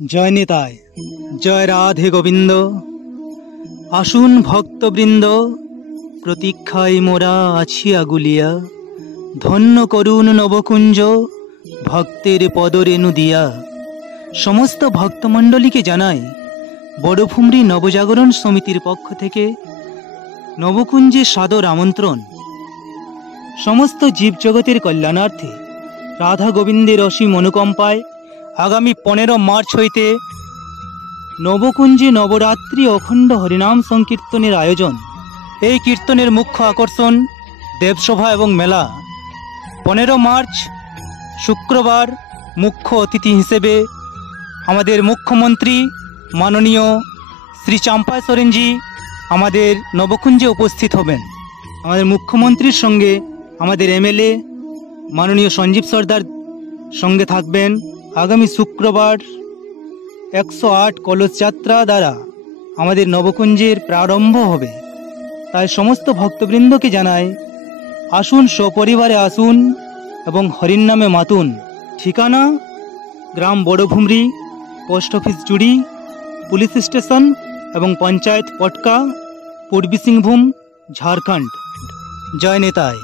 জয় নিতাই, জয় রাধে গোবিন্দ। আসুন ভক্তবৃন্দ, প্রতীক্ষায় মোরা আছি আগুলিয়া। ধন্য করুণ নবকুঞ্জ, ভক্তের পদরেণু দিয়া। সমস্ত ভক্তমণ্ডলীকে জানাই বড়ভুমরি নবজাগরণ সমিতির পক্ষ থেকে নবকুঞ্জে সাদর আমন্ত্রণ। সমস্ত জীবজগতের কল্যাণার্থে রাধা গোবিন্দের অসীম অনুকম্পায় আগামী 15 মার্চ হইতে নবকুঞ্জে নবরাত্রি অখণ্ড হরিনাম সংকীর্তনের আয়োজন। এই কীর্তনের মুখ্য আকর্ষণ দেবসভা এবং মেলা। 15 মার্চ শুক্রবার মুখ্য অতিথি হিসেবে আমাদের মুখ্যমন্ত্রী মাননীয় শ্রী চাম্পাই সোরেনজি আমাদের নবকুঞ্জে উপস্থিত হবেন। আমাদের মুখ্যমন্ত্রীর সঙ্গে আমাদের এমএলএ মাননীয় সঞ্জীব সর্দার সঙ্গে থাকবেন। আগামী শুক্রবার 108 কলস যাত্রা দ্বারা আমাদের নবকুঞ্জের প্রারম্ভ হবে। তাই সমস্ত ভক্তবৃন্দকে জানাই, আসুন সপরিবারে আসুন এবং হরির নামে মাতুন। ঠিকানা গ্রাম বড়ভুমরি, পোস্ট অফিস জুড়ি, পুলিশ স্টেশন এবং পঞ্চায়েত পটকা, পূর্বী সিংভূম, ঝাড়খণ্ড। জয় নেতাই।